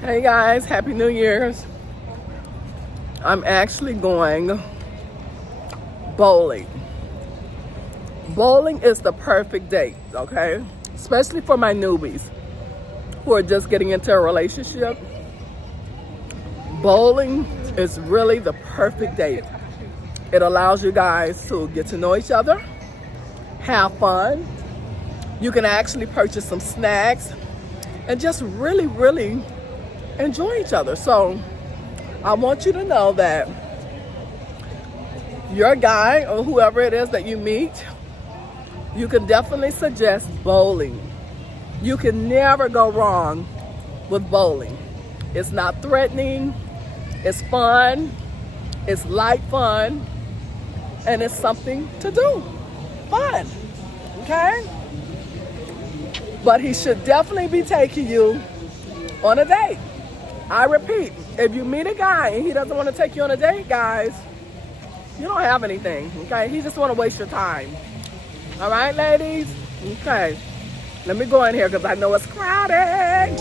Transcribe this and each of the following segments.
Hey guys, Happy New Year's. I'm actually going bowling. Bowling is the perfect date, okay? Especially for my newbies who are just getting into a relationship. Bowling is really the perfect date. It allows you guys to get to know each other, have fun. You can actually purchase some snacks and just really enjoy each other. So I want you to know that your guy or whoever it is that you meet, you can definitely suggest bowling. You can never go wrong with bowling. It's not threatening, it's fun, it's light fun, and it's something to do. Fun, okay? But he should definitely be taking you on a date. I repeat, if you meet a guy and he doesn't want to take you on a date, guys, you don't have anything, okay? He just want to waste your time. All right, ladies? Okay. Let me go in here because I know it's crowded.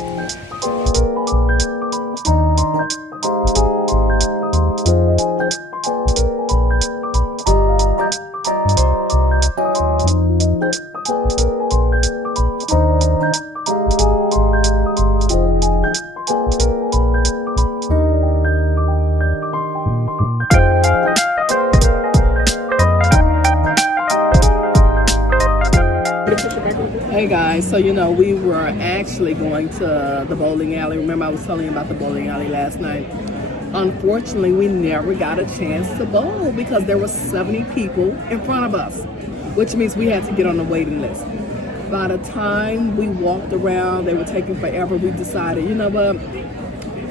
Hey guys, so we were actually going to the bowling alley. Remember I was telling you about the bowling alley last night. Unfortunately, we never got a chance to bowl because there were 70 people in front of us, which means we had to get on the waiting list. By the time we walked around, they were taking forever. We decided, you know what,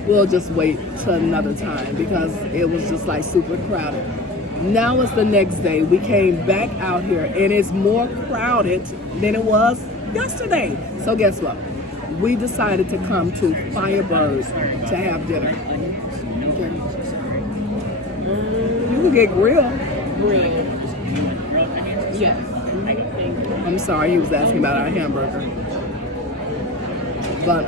we'll just wait till another time because it was just like super crowded. Now it's the next day. We came back out here and it's more crowded than it was yesterday. So guess what? We decided to come to Firebirds to have dinner. Okay. You can get grilled. Yes. I'm sorry, he was asking about our hamburger. But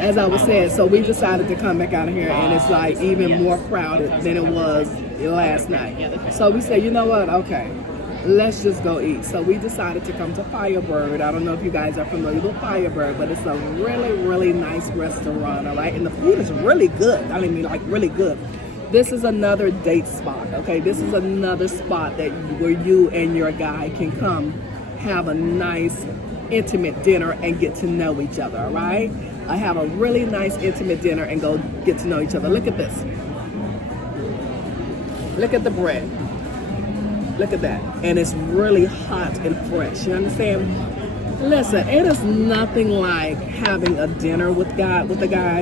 as I was saying, so we decided to come back out here and it's like even more crowded than it was last night. So we said, you know what? Okay, let's just go eat. So we decided to come to Firebird. I don't know if you guys are familiar with Firebird, but it's a really nice restaurant, all right? And the food is really good. I mean, like really good. This is another date spot, okay? This is another spot where you and your guy can come have a nice intimate dinner and get to know each other, all right? I have a really nice intimate dinner and go get to know each other. Look at this. Look at the bread. Look at that. And it's really hot and fresh. You understand? Listen, it is nothing like having a dinner with a guy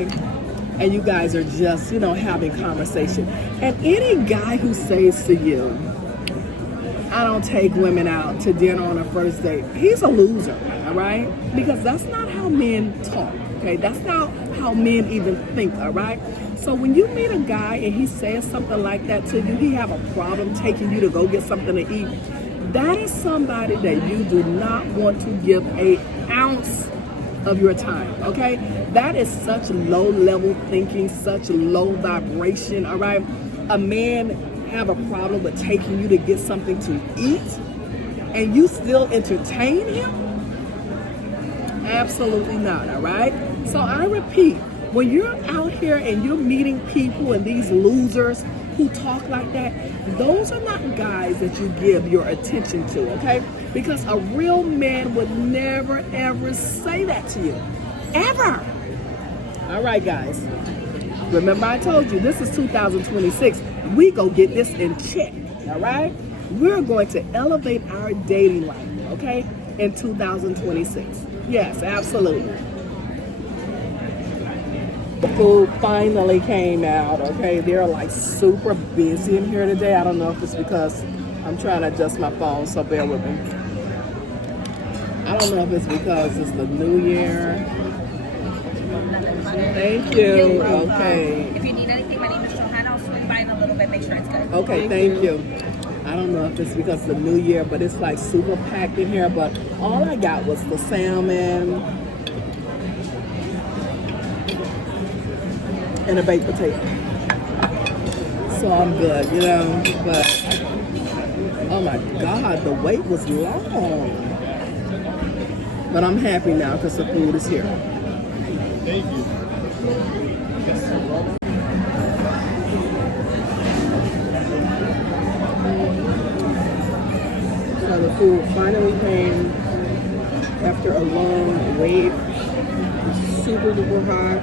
and you guys are just, having conversation. And any guy who says to you, I don't take women out to dinner on a first date, he's a loser, all right? Because that's not how men talk, okay? That's not how men even think, all right? So when you meet a guy and he says something like that to you, he have a problem taking you to go get something to eat, that is somebody that you do not want to give an ounce of your time, okay? That is such low level thinking, such low vibration, all right? A man have a problem with taking you to get something to eat and you still entertain him? Absolutely not, all right? So I repeat, when you're out here and you're meeting people and these losers who talk like that, those are not guys that you give your attention to, okay? Because a real man would never, ever say that to you. Ever. All right, guys. Remember I told you, this is 2026. We go get this in check, all right? We're going to elevate our dating life, okay, in 2026. Yes, absolutely. The food finally came out, okay? They're like super busy in here today. I don't know if it's because I'm trying to adjust my phone, so bear with me. I don't know if it's because it's the new year. Thank you. Okay. If you need anything, my name is Johanna. I'll swing by in a little bit, make sure it's good. Okay, thank you. I don't know if it's because of the new year, but it's like super packed in here. But all I got was the salmon, and a baked potato. So I'm good, you know, but oh my God, the wait was long. But I'm happy now because the food is here. Thank you. So the food finally came after a long wait. It's super duper hot.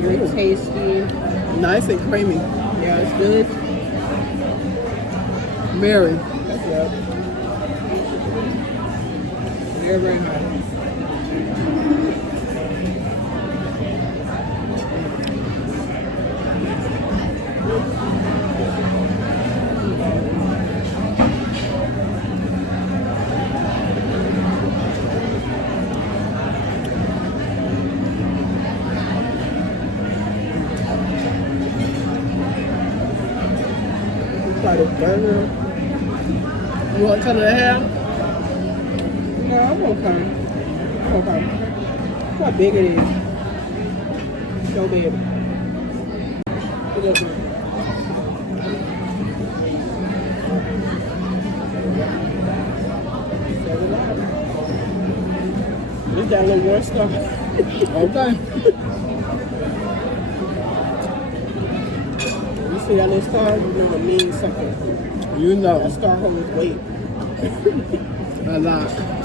Very tasty. Nice and creamy. Yeah, it's good. Very. That's right. Very, very hot. Try this burger. You want some of the ham? No, I'm okay. Okay. Look how big it is. So big. It is. Just that little more stuff. Okay. You see that little star? You know it means something. You know. A star holds weight. A lot.